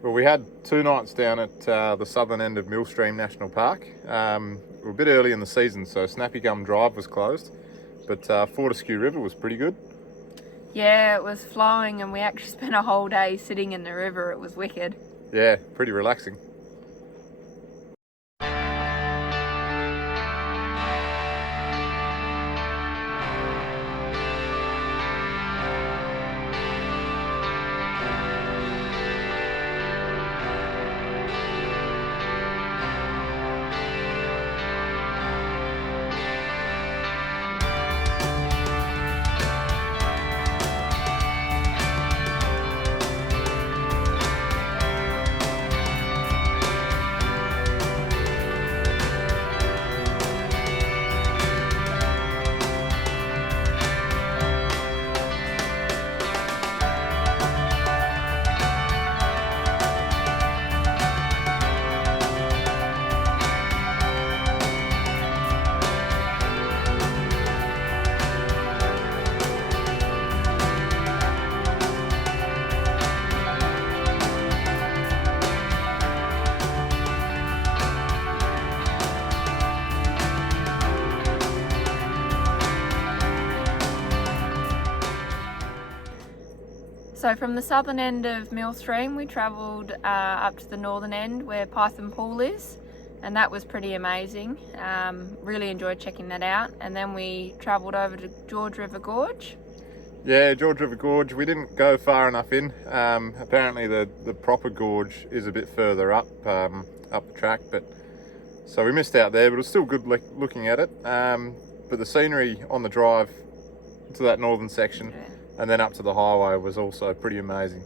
Well, we had 2 nights down at the southern end of Millstream National Park. We were a bit early in the season, so Snappy Gum Drive was closed, but Fortescue River was pretty good. Yeah, it was flowing and we actually spent a whole day sitting in the river. It was wicked. Yeah, pretty relaxing. So from the southern end of Millstream, we travelled up to the northern end where Python Pool is, and that was pretty amazing. Really enjoyed checking that out. And then we travelled over to George River Gorge. Yeah, George River Gorge, we didn't go far enough in. Apparently the proper gorge is a bit further up the track, but so we missed out there, but it was still good looking at it. But the scenery on the drive to that northern section and then up to the highway was also pretty amazing.